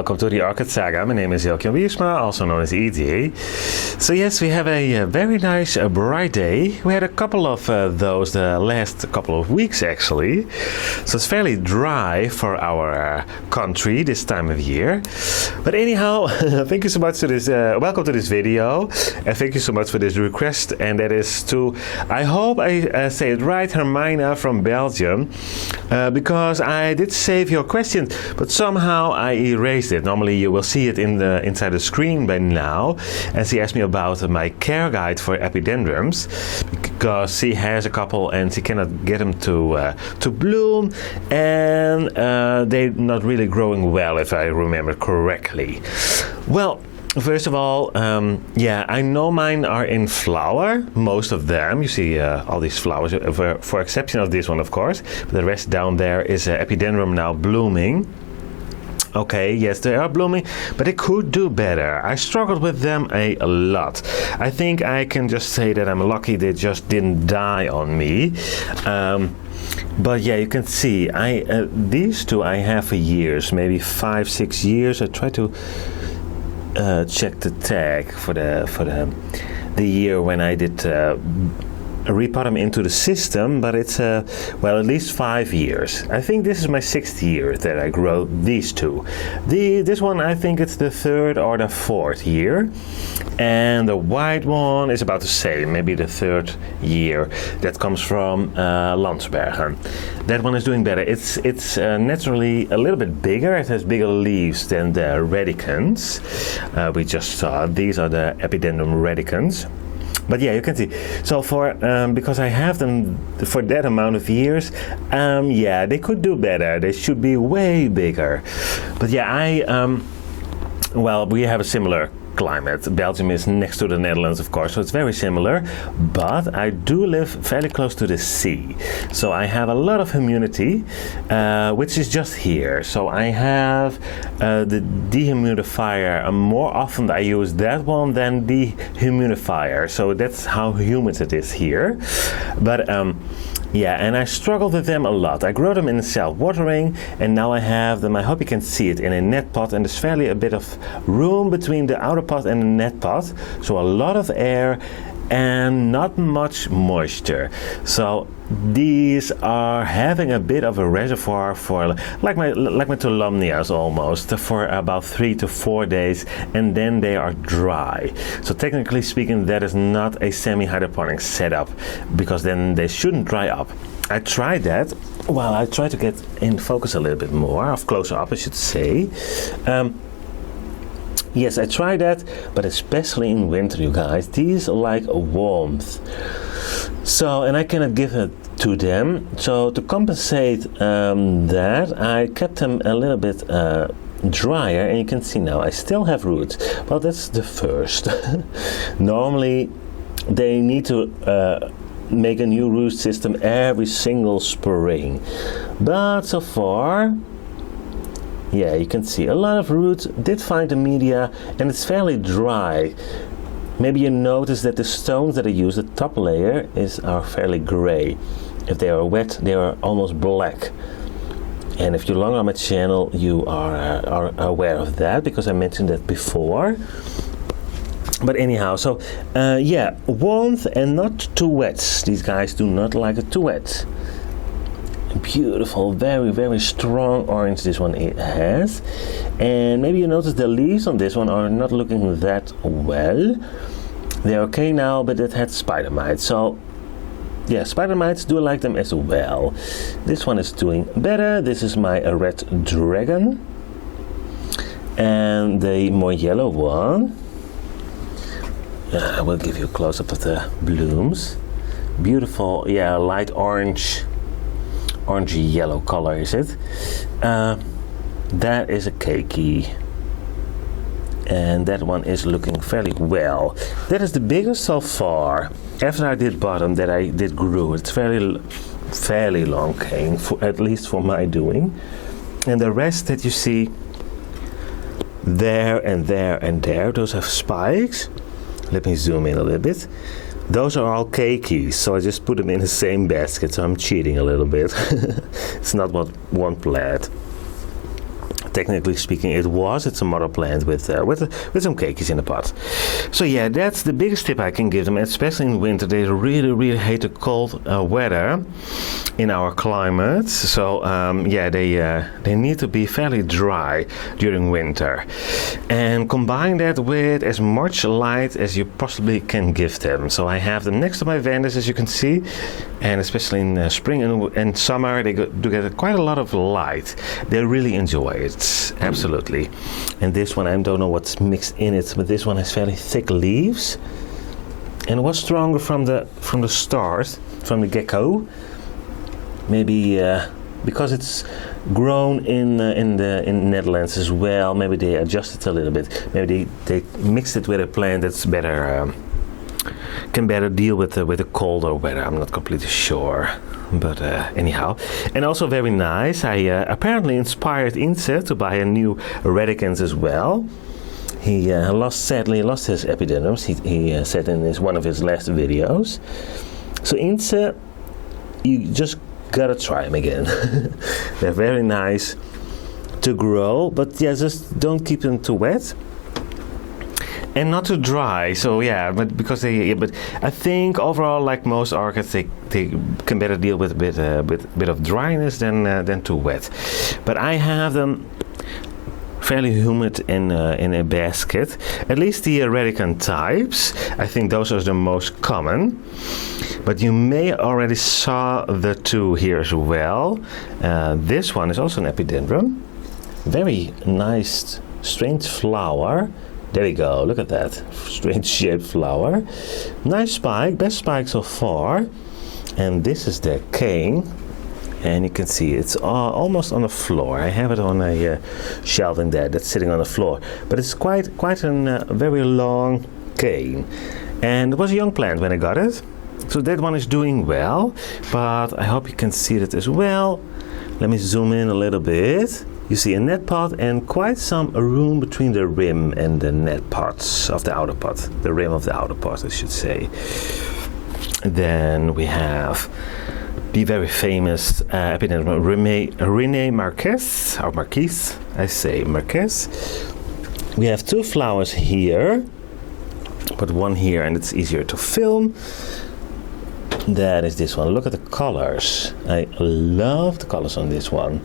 welcome to the Orchid Saga. My name is Joachim Wiersma, also known as ED. So yes, we have a very nice bright day. We had a couple of those the last couple of weeks actually. So it's fairly dry for our country this time of year. But anyhow, thank you so much to this, welcome to this video. And thank you so much for this request. And that is to, I hope I say it right, Hermina from Belgium. Because I did save your question, but somehow I erased it. Normally you will see it in the inside the screen by now. And she asked me about my care guide for epidendrums, because she has a couple and she cannot get them to bloom, and they're not really growing well, if I remember correctly. Well, first of all, yeah, I know mine are in flower, most of them. You see all these flowers, for exception of this one, of course. But the rest down there is Epidendrum now blooming. Okay, yes, they are blooming, but they could do better. I struggled with them a lot. I think I can just say that I'm lucky they just didn't die on me. But yeah, you can see, these two I have for years, maybe 5-6 years. I try to check the tag for the year when I did repot them into the system, but it's well, at least 5 years. I think this is my 6th year that I grow these two. This one, I think it's the 3rd or the 4th year, and the white one is about the same, maybe the 3rd year. That comes from Landsbergen. That one is doing better. It's naturally a little bit bigger. It has bigger leaves than the radicans we just saw. These are the Epidendrum radicans. But yeah, you can see. So for because I have them for that amount of years, yeah, they could do better. They should be way bigger. But yeah, well, we have a similar climate. Belgium is next to the Netherlands, of course, so it's very similar. But I do live fairly close to the sea, so I have a lot of humidity, which is just here. So I have the dehumidifier. More often I use that one than the humidifier. So that's how humid it is here. But yeah, and I struggled with them a lot. I grow them in self-watering, and now I have them, I hope you can see it, in a net pot, and there's fairly a bit of room between the outer pot and the net pot, so a lot of air and not much moisture. So these are having a bit of a reservoir for, like my Tolomnias almost, for about 3 to 4 days, and then they are dry. So technically speaking, that is not a semi-hydroponic setup, because then they shouldn't dry up. I tried that. Well, I try to get in focus a little bit more, of closer up I should say. Yes, I tried that, but especially in winter, you guys, these like warmth. So, and I cannot give it to them. So to compensate that, I kept them a little bit drier, and you can see now I still have roots. Well, that's the first. Normally, they need to make a new root system every single spring. But so far, yeah, you can see a lot of roots did find the media, and it's fairly dry. Maybe you notice that the stones that I use, the top layer, are fairly gray. If they are wet, they are almost black. And if you're long on my channel, you are aware of that, because I mentioned that before. But anyhow, so yeah, warmth and not too wet. These guys do not like it too wet. Beautiful, very, very strong orange this one has. And maybe you notice the leaves on this one are not looking that well. They're okay now, but it had spider mites. So yeah, spider mites do like them as well. This one is doing better. This is my red dragon. And the more yellow one, I will give you a close-up of the blooms. Beautiful, yeah, light orange. Orangey yellow color is it. That is a keiki, and that one is looking fairly well. That is the biggest so far. After I did bottom, that I did grew. It's fairly long cane, at least for my doing. And the rest that you see there and there and there, those have spikes. Let me zoom in a little bit. Those are all keikis, so I just put them in the same basket, so I'm cheating a little bit. It's not one plant. Technically speaking, it's a mother plant with some cakeys in the pot. So yeah, that's the biggest tip I can give them, especially in winter. They really hate the cold weather in our climate. So yeah, they need to be fairly dry during winter, and combine that with as much light as you possibly can give them. So I have them next to my vandas, as you can see, and especially in spring and summer, they do get quite a lot of light. They really enjoy it. Absolutely. And this one, I don't know what's mixed in it, but this one has fairly thick leaves and was stronger from the start, from the get-go. Maybe because it's grown in the Netherlands as well, maybe they adjusted a little bit. Maybe they mixed it with a plant that's better, can better deal with the colder weather. I'm not completely sure. But anyhow, and also very nice, I apparently inspired Ince to buy a new radicans as well. He sadly lost his epidendrums, he said in one of his last videos. So Ince, you just gotta try them again. They're very nice to grow, but yeah, just don't keep them too wet. And not too dry, so yeah, but because but I think overall, like most orchids, they can better deal with a bit of dryness than too wet. But I have them fairly humid in a basket. At least the radicant types, I think those are the most common. But you may already saw the two here as well. This one is also an epidendrum, very nice, strange flower. There we go, look at that, strange shaped flower. Nice spike, best spike so far. And this is the cane. And you can see it's almost on the floor. I have it on a shelving there that's sitting on the floor. But it's quite a very long cane. And it was a young plant when I got it. So that one is doing well. But I hope you can see it as well. Let me zoom in a little bit. You see a net pot and quite some room between the rim and the net parts of the outer pot. The rim of the outer pot, I should say. Then we have the very famous epidendrum René Marquez, or Marquise, I say Marquez. We have two flowers here, but one here, and it's easier to film. That is this one. Look at the colors. I love the colors on this one.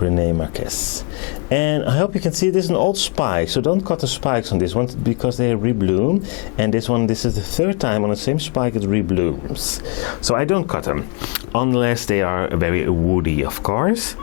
René Marquez. And I hope you can see this is an old spike, so don't cut the spikes on this one because they rebloom. And this one, this is the third time on the same spike it reblooms. So I don't cut them, unless they are very woody, of course.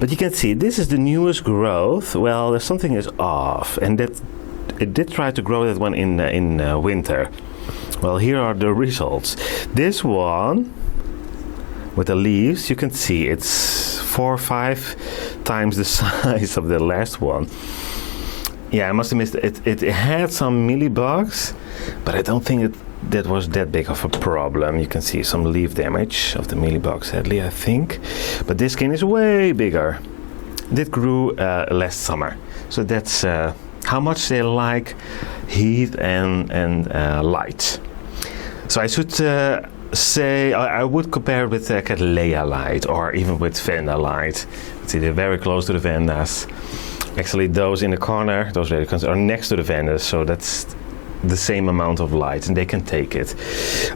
But you can see this is the newest growth. Well, there's something is off, and that it did try to grow that one in winter. Well, here are the results. This one, with the leaves, you can see it's 4 or 5 times the size of the last one. Yeah, I must admit it had some mealybugs, but I don't think that was that big of a problem. You can see some leaf damage of the mealybugs, sadly, I think. But this skin is way bigger. It grew last summer. So that's how much they like heat and light. So I should say I would compare it with Cattleya light or even with Vanda light. See, they're very close to the Vandas. Actually, those in the corner, those radicans, are next to the Vandas, so that's the same amount of light, and they can take it.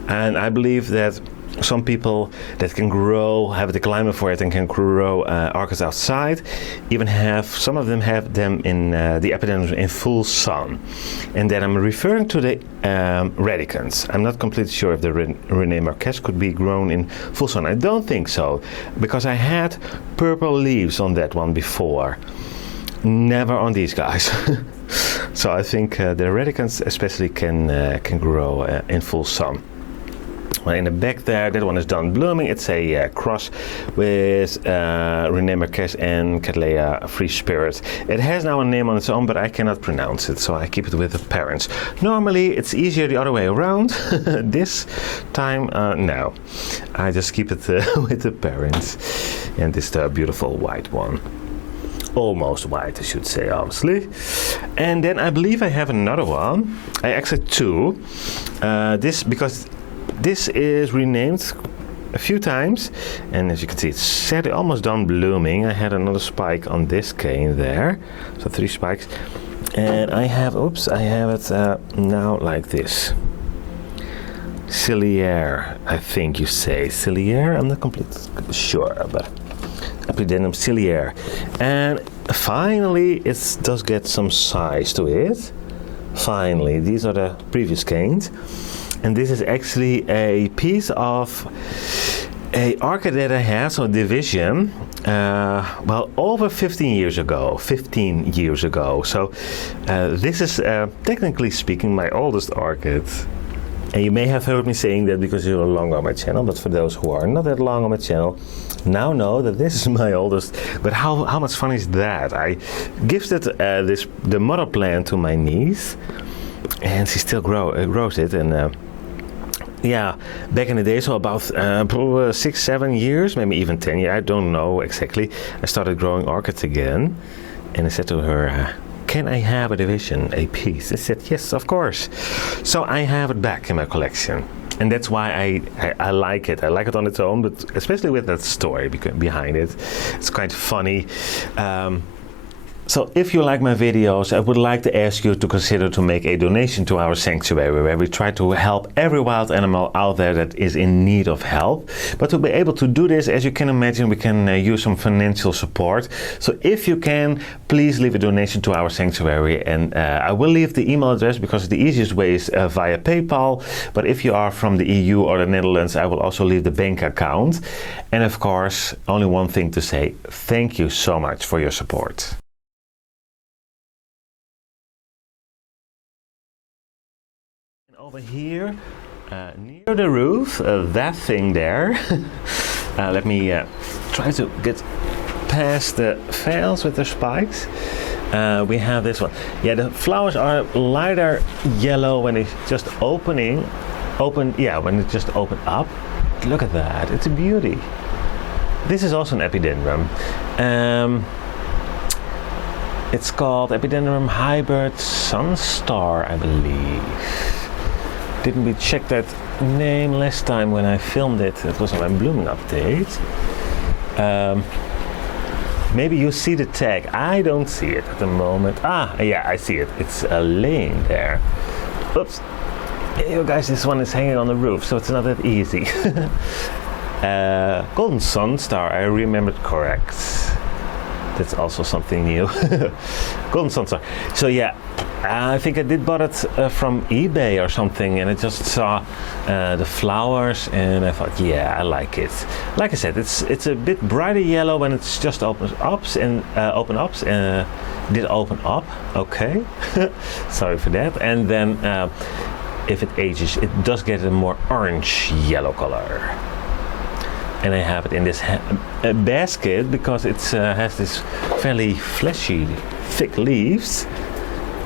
And I believe that some people that can grow, have the climate for it, and can grow orchids outside, even some of them have them in the epidendrums in full sun. And then I'm referring to the radicans. I'm not completely sure if the René Marquez could be grown in full sun. I don't think so, because I had purple leaves on that one before. Never on these guys. So I think the radicans especially can grow in full sun. Well, in the back there, that one is done blooming. It's a cross with René Marquez and Cattleya Free Spirit. It has now a name on its own, but I cannot pronounce it, so I keep it with the parents. Normally, it's easier the other way around. This time, no. I just keep it with the parents. And this is the beautiful white one. Almost white, I should say, obviously. And then I believe I have another one. I actually two. Because this is renamed a few times, and as you can see, it's almost done blooming. I had another spike on this cane there, so 3 spikes, and I have it now like this. Ciliare, I think you say ciliare. I'm not completely sure, but Epidendrum ciliare, and finally it does get some size to it. Finally, these are the previous canes, and this is actually a piece of a orchid that I had, so a division, well, over 15 years ago. So this is technically speaking my oldest orchid. And you may have heard me saying that because you're long on my channel, but for those who are not that long on my channel, now know that this is my oldest. But how much fun is that? I gifted the mother plant to my niece, and she still grows it. And yeah, back in the day, so about 6-7 years, maybe even 10 years, I don't know exactly, I started growing orchids again. And I said to her, can I have a division, a piece? I said, yes, of course. So I have it back in my collection. And that's why I like it. I like it on its own, but especially with that story behind it. It's quite funny. So if you like my videos, I would like to ask you to consider to make a donation to our sanctuary, where we try to help every wild animal out there that is in need of help. But to be able to do this, as you can imagine, we can use some financial support. So if you can, please leave a donation to our sanctuary. And I will leave the email address because the easiest way is via PayPal. But if you are from the EU or the Netherlands, I will also leave the bank account. And of course, only one thing to say: thank you so much for your support. Over here, near the roof, that thing there. Let me try to get past the veils with the spikes. We have this one. Yeah, the flowers are lighter yellow when it's just when it just open up. Look at that, it's a beauty. This is also an epidendrum. It's called Epidendrum hybrid sunstar, I believe. Didn't we check that name last time when I filmed it? It was on my blooming update. Maybe you see the tag. I don't see it at the moment. Ah, yeah, I see it. It's laying there. Oops. You guys, this one is hanging on the roof, so it's not that easy. Golden Sunstar, I remembered correct. That's also something new. Golden Sunstar. So yeah, I think I did bought it from eBay or something, and I just saw the flowers, and I thought, yeah, I like it. Like I said, it's a bit brighter yellow when it's just open up. Did open up? Okay. Sorry for that. And then if it ages, it does get a more orange yellow color. And I have it in this basket because it has this fairly fleshy, thick leaves,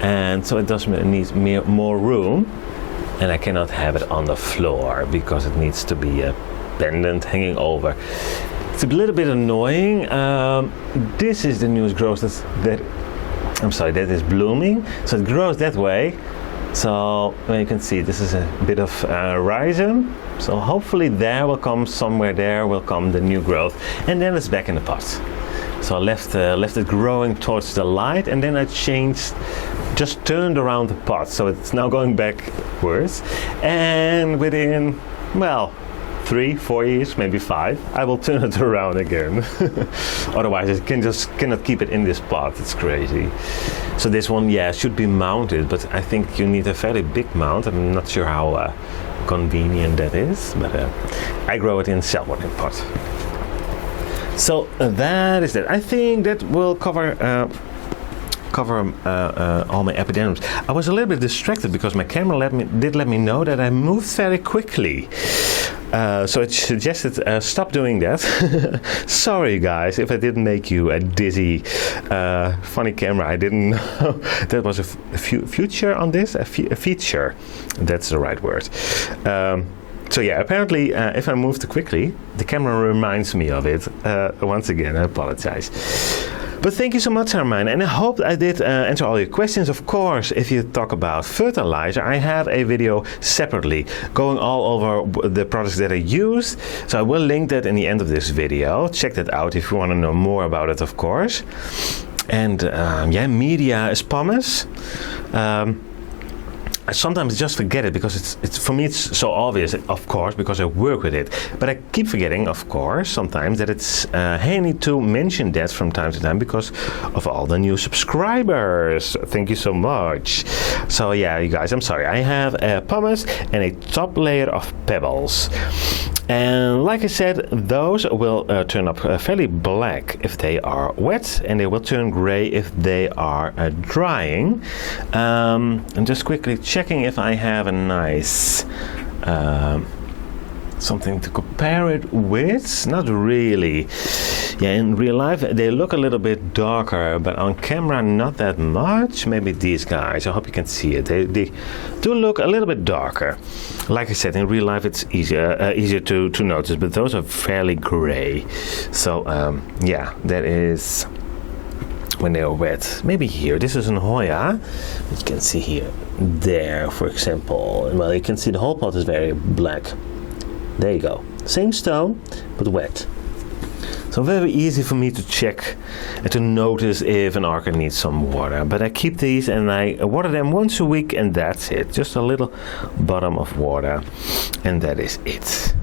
and so it does need more room. And I cannot have it on the floor because it needs to be pendant hanging over. It's a little bit annoying. This is the newest growth that is blooming, so it grows that way. So you can see this is a bit of rhizome. So hopefully there will come the new growth, and then it's back in the pot. So I left it growing towards the light, and then I just turned around the pot. So it's now going backwards, and within, well, 3-4 years, maybe 5, I will turn it around again. Otherwise I cannot keep it in this pot. It's crazy. So this one, yeah, should be mounted, but I think you need a fairly big mount. I'm not sure how convenient that is, but I grow it in cell watering pot. So that is that. I think that will cover all my epidendrums. I was a little bit distracted because my camera let me know that I moved very quickly. So it suggested stop doing that. Sorry guys if I didn't make you a dizzy. Funny camera, I didn't know that was a feature on this. A feature, that's the right word. So yeah, apparently if I move too quickly, the camera reminds me of it. Once again, I apologize. But thank you so much, Hermine, and I hope I did answer all your questions. Of course, if you talk about fertilizer, I have a video separately going all over the products that I use. So I will link that in the end of this video. Check that out if you want to know more about it, of course. And yeah, media is pumice. I sometimes just forget it because it's for me it's so obvious, of course, because I work with it. But I keep forgetting, of course, sometimes that it's handy to mention that from time to time because of all the new subscribers. Thank you so much. So yeah, you guys, I'm sorry. I have a pumice and a top layer of pebbles. And like I said, those will turn up fairly black if they are wet, and they will turn gray if they are drying. And just quickly checking if I have a nice something to compare it with. Not really. Yeah, in real life they look a little bit darker, but on camera not that much. Maybe these guys, I hope you can see it. They do look a little bit darker. Like I said, in real life it's easier to notice, but those are fairly gray. So yeah, that is when they are wet. Maybe here, this is an Hoya. You can see here, there, for example. Well, you can see the whole pot is very black. There you go. Same stone, but wet. So very easy for me to check and to notice if an orchid needs some water. But I keep these and I water them once a week and that's it. Just a little bottom of water and that is it.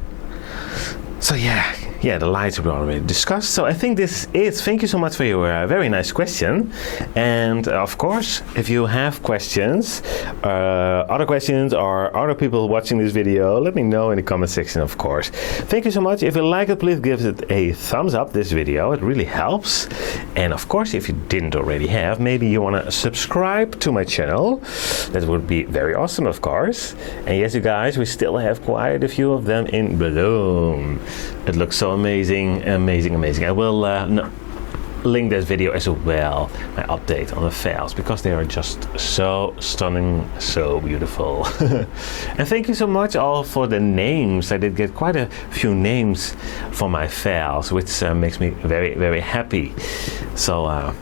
So yeah, the lights we already discussed. So I think this is it. Thank you so much for your very nice question. And of course, if you have questions, other questions or other people watching this video, let me know in the comment section, of course. Thank you so much. If you like it, please give it a thumbs up, this video. It really helps. And of course, if you didn't already have, maybe you want to subscribe to my channel. That would be very awesome, of course. And yes, you guys, we still have quite a few of them in bloom. It looks so amazing, amazing, amazing. I will link this video as well, my update on the phals, because they are just so stunning, so beautiful. And thank you so much all for the names. I did get quite a few names for my phals, which makes me very, very happy. So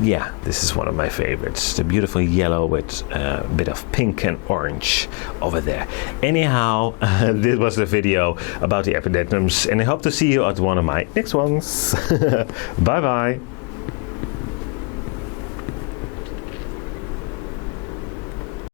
yeah, this is one of my favorites. The beautiful yellow with a bit of pink and orange over there. Anyhow, this was the video about the epidendrums, and I hope to see you at one of my next ones. Bye bye.